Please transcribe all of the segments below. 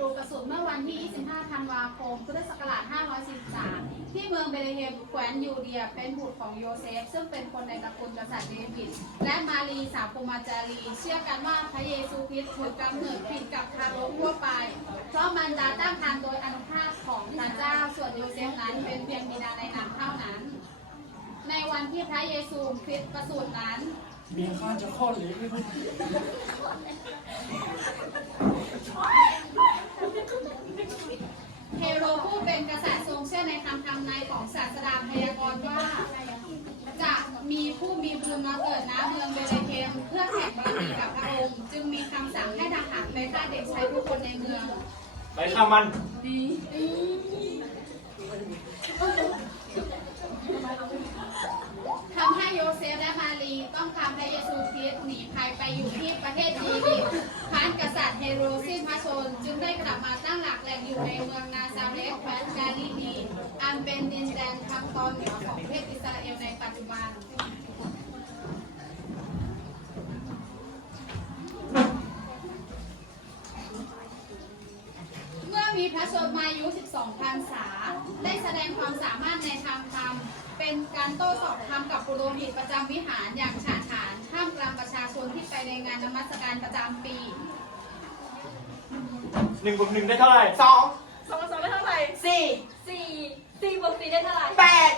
รูกระสุนเมื่อวันที่ 25 ธันวาคม พุทธศักราช513ที่เมืองเบเลเฮมแคว้นยูเดีย เป็นบุตรของโยเซฟ ซึ่งเป็นคนในตระกูลกษัตริย์เดวิด และมารีสาวกุมาจารี เชื่อกันว่าพระเยซูคริสต์ถูกกำเนิดผิดกับทารกทั่วไป เพราะมารดาตั้งครรภ์โดยอนุภาพของพระเจ้า ส่วนโยเซฟนั้นเป็นเพียงบิดาในนามเท่านั้น ในวันที่พระเยซูคริสต์ประสูตินั้น เมียข้าจะคลอดหรือไม่รู้ เฮโรผู้เป็นกษัตริย์ทรงเชื่อในคำทำนายของศาสดาพยากรณ์ว่า จะมีผู้มีบุญมาเกิดณเมืองเบเลเฮมเพื่อแข่งบารมีกับพระองค์ จึงมีคำสั่งให้ทหารไปฆ่าเด็กชายทุกคนในเมือง ไปฆ่ามันทำให้โยเซฟและมารีต้องพาพระเยซูคริสต์หนีภัยไปอยู่ ที่ประเทศอียิปต์พานกษัตริย์เฮโรสิ้นพะชน จึงได้กลับมาตั้งหลักแหล่งอยู่ในเมืองนาซาเรตแคว้นกาลิลีอันเป็นดินแดนทางตอนเหนือของประเทศอิสราเอลในปัจจุบันเมื่อมีพระชนมายุ 12พรรษา ได้แสดงความสามารถในทางธรรม เป็นการโต้ตอบธรรมกับปุโรหิตประจำวิหารอย่างฉาฉานท่ามกลางประชาชนที่ไปในงานนมัสการประจำปีหนึ่งบวกหนึ่งได้เท่าไหร่สองสองกับสองได้เท่าไหร่สี่สี่สี่บวกสี่ได้เท่าไหร่แปด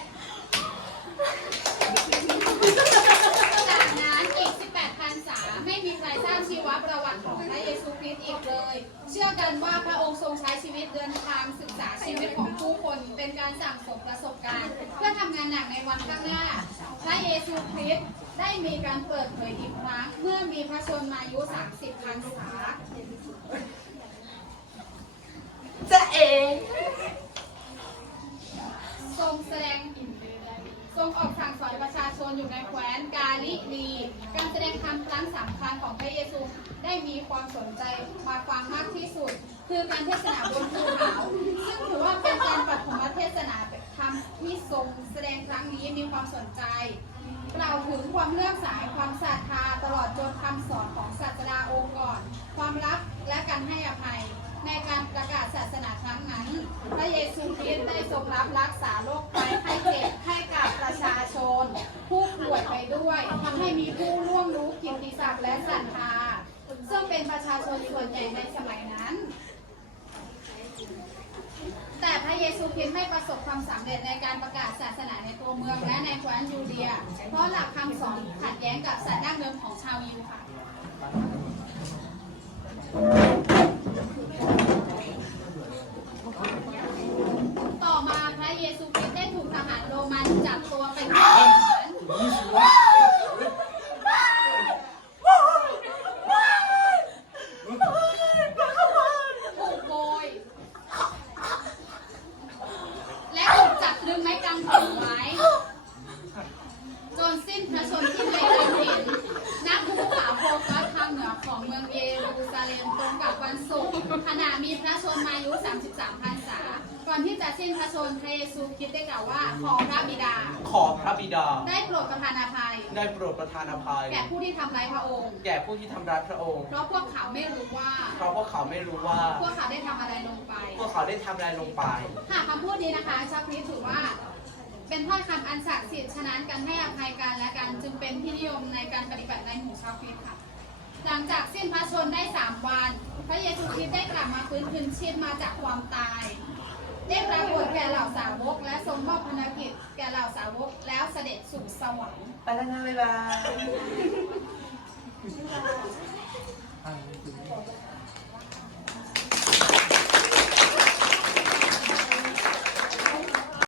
การสั่งสมประสบการณ์ เพื่อทำงานหนักในวันข้างหน้า พระเยซูคริสต์ได้มีการเปิดเผยอีกครั้งเมื่อมีพระชนมายุ 30พรรษา จะเองทรงแสดงทรงออกสั่งสอนประชาชนอยู่ในแคว้นกาลิลี การแสดงธรรมครั้งสำคัญของพระเยซูได้มีความสนใจมาฟังมากที่สุด คือการเทศนาบนภูเขาซึ่งถือว่าเป็นการปฐมเทศนาธรรม ทรงแสดงครั้งนี้มีความสนใจกล่าวถึงความเลื่อมใสความศรัทธาตลอดจนคำสอนของศาสดาองค์ก่อน ความรักและการให้อภัย ในการประกาศศาสนาครั้งนั้น พระเยซูคริสต์ได้ทรงรับรักษาโรคภัยไข้เจ็บให้กับประชาชน ผู้ป่วยไปด้วยทำให้มีผู้ล่วงรู้กิตติศักดิ์และศรัทธา ซึ่งเป็นประชาชนส่วนใหญ่ในสมัยนั้น เยซูคริสต์ไม่ประสบความสำเร็จในการประกาศศาสนาในตัวเมืองและในแคว้นยูเดีย เพราะหลักคำสอนขัดแย้งกับศาสนาเดิมของชาวยิวค่ะ ต่อมาพระเยซูคริสต์ได้ถูกทหารโรมันจับตัวไปที่ศาลถูกโกย และถูกจับดึงไม้กางเขนไว้ จ นสิ้นพระชนที่ไม้กางเขนณภูเขาโฟกัสทางเหนือของเมืองเยรูซาเล็มตรงกับวันศุกร์ขณะมีพระชนมายุ 33พรรษา ก่อนที่จะสิ้นพระชนพระเยซูคริสต์ได้กล่าวว่า ขอพระบิดา ขอพระบิดา ได้โปรดประทานอภัย ได้โปรดประทานอภัย แก่ผู้ที่ทำร้ายพระองค์ แก่ผู้ที่ทำร้ายพระองค์ เพราะพวกเขาไม่รู้ว่า เพราะพวกเขาไม่รู้ว่า พวกเขาได้ทำอะไรลงไป พวกเขาได้ทำอะไรลงไปค่ะคำพูดนี้นะคะชาวคริสต์ถือว่า เป็นถ้อยคำอันศักดิ์สิทธิ์ฉะนั้นการให้อภัยกันและกันจึงเป็นที่นิยมในการปฏิบัติในหมู่ชาวคริสต์ค่ะ หลังจากสิ้นพระชนได้สามวัน พระเยซูคริสต์ได้กลับมาฟื้นคืนชีพมาจากความตายได้ปรากฏแก่เหล่าสาวก และทรงมอบภารกิจแก่เหล่าสาวกแล้วเสด็จสู่สวรรค์ ไปแล้วนะบ๊ายบาย